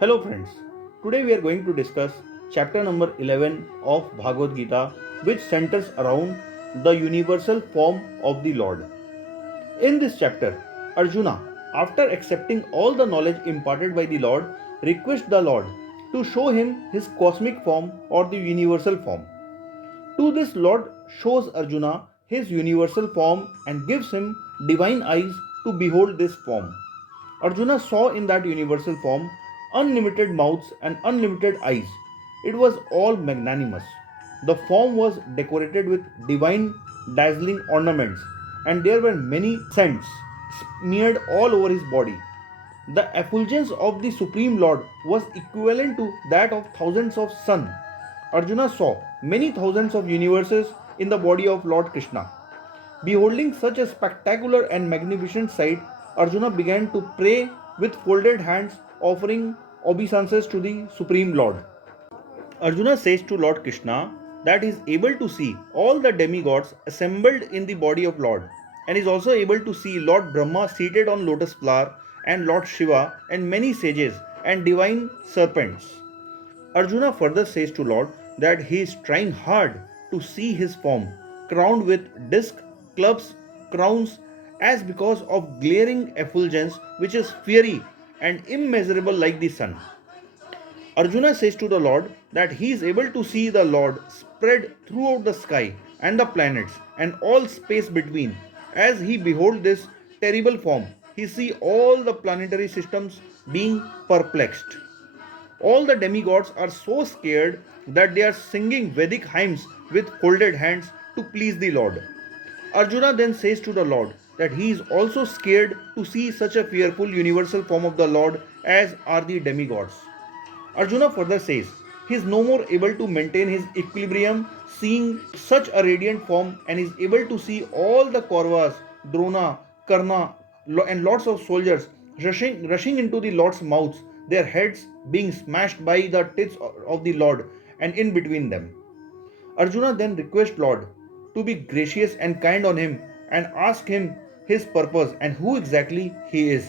Hello friends, today we are going to discuss chapter number 11 of Bhagavad Gita, which centers around the universal form of the Lord. In this chapter, Arjuna, after accepting all the knowledge imparted by the Lord, requests the Lord to show him his cosmic form or the universal form. To this, Lord shows Arjuna his universal form and gives him divine eyes to behold this form. Arjuna saw in that universal form unlimited mouths and unlimited eyes. It was all magnanimous. The form was decorated with divine, dazzling ornaments, and there were many scents smeared all over his body. The effulgence of the Supreme Lord was equivalent to that of thousands of suns. Arjuna saw many thousands of universes in the body of Lord Krishna. Beholding such a spectacular and magnificent sight, Arjuna began to pray with folded hands, offering obeisances to the Supreme Lord. Arjuna says to Lord Krishna that he is able to see all the demigods assembled in the body of Lord, and is also able to see Lord Brahma seated on lotus flower, and Lord Shiva and many sages and divine serpents. Arjuna further says to Lord that he is trying hard to see his form, crowned with disc, clubs, crowns, as because of glaring effulgence which is fiery and immeasurable like the sun. Arjuna says to the Lord that he is able to see the Lord spread throughout the sky and the planets and all space between. As he beholds this terrible form, he sees all the planetary systems being perplexed. All the demigods are so scared that they are singing Vedic hymns with folded hands to please the Lord. Arjuna then says to the Lord that he is also scared to see such a fearful universal form of the Lord as are the demigods. Arjuna further says he is no more able to maintain his equilibrium seeing such a radiant form and is able to see all the Kauravas, Drona, Karna, and lots of soldiers rushing into the Lord's mouths, their heads being smashed by the teeth of the Lord and in between them. Arjuna then requests Lord to be gracious and kind on him and ask him his purpose and who exactly he is.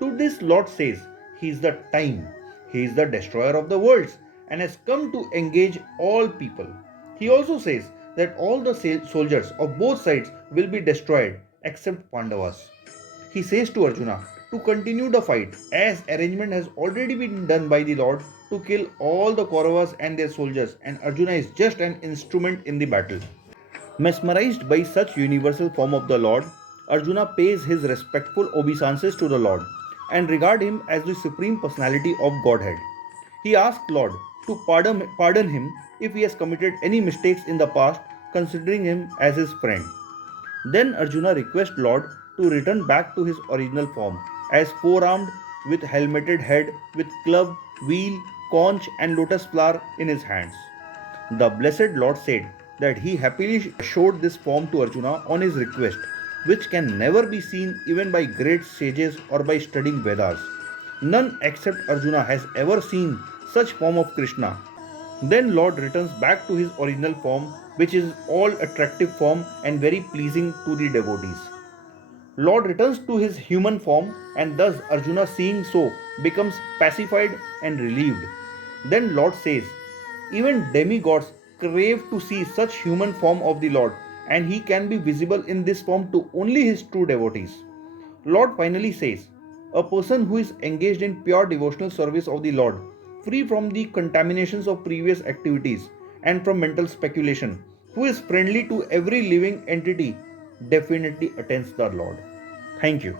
To this Lord says, he is the time, he is the destroyer of the worlds and has come to engage all people. He also says that all the soldiers of both sides will be destroyed except Pandavas. He says to Arjuna to continue the fight as arrangement has already been done by the Lord to kill all the Kauravas and their soldiers, and Arjuna is just an instrument in the battle. Mesmerized by such universal form of the Lord, Arjuna pays his respectful obeisances to the Lord and regard him as the supreme personality of Godhead. He asks Lord to pardon him if he has committed any mistakes in the past, considering him as his friend. Then Arjuna requests Lord to return back to his original form as four-armed with helmeted head with club, wheel, conch and lotus flower in his hands. The blessed Lord said that he happily showed this form to Arjuna on his request, which can never be seen even by great sages or by studying Vedas. None except Arjuna has ever seen such form of Krishna. Then Lord returns back to his original form, which is all attractive form and very pleasing to the devotees. Lord returns to his human form and thus Arjuna seeing so becomes pacified and relieved. Then Lord says, even demigods crave to see such human form of the Lord and he can be visible in this form to only his true devotees. Lord finally says, a person who is engaged in pure devotional service of the Lord, free from the contaminations of previous activities and from mental speculation, who is friendly to every living entity, definitely attains the Lord. Thank you.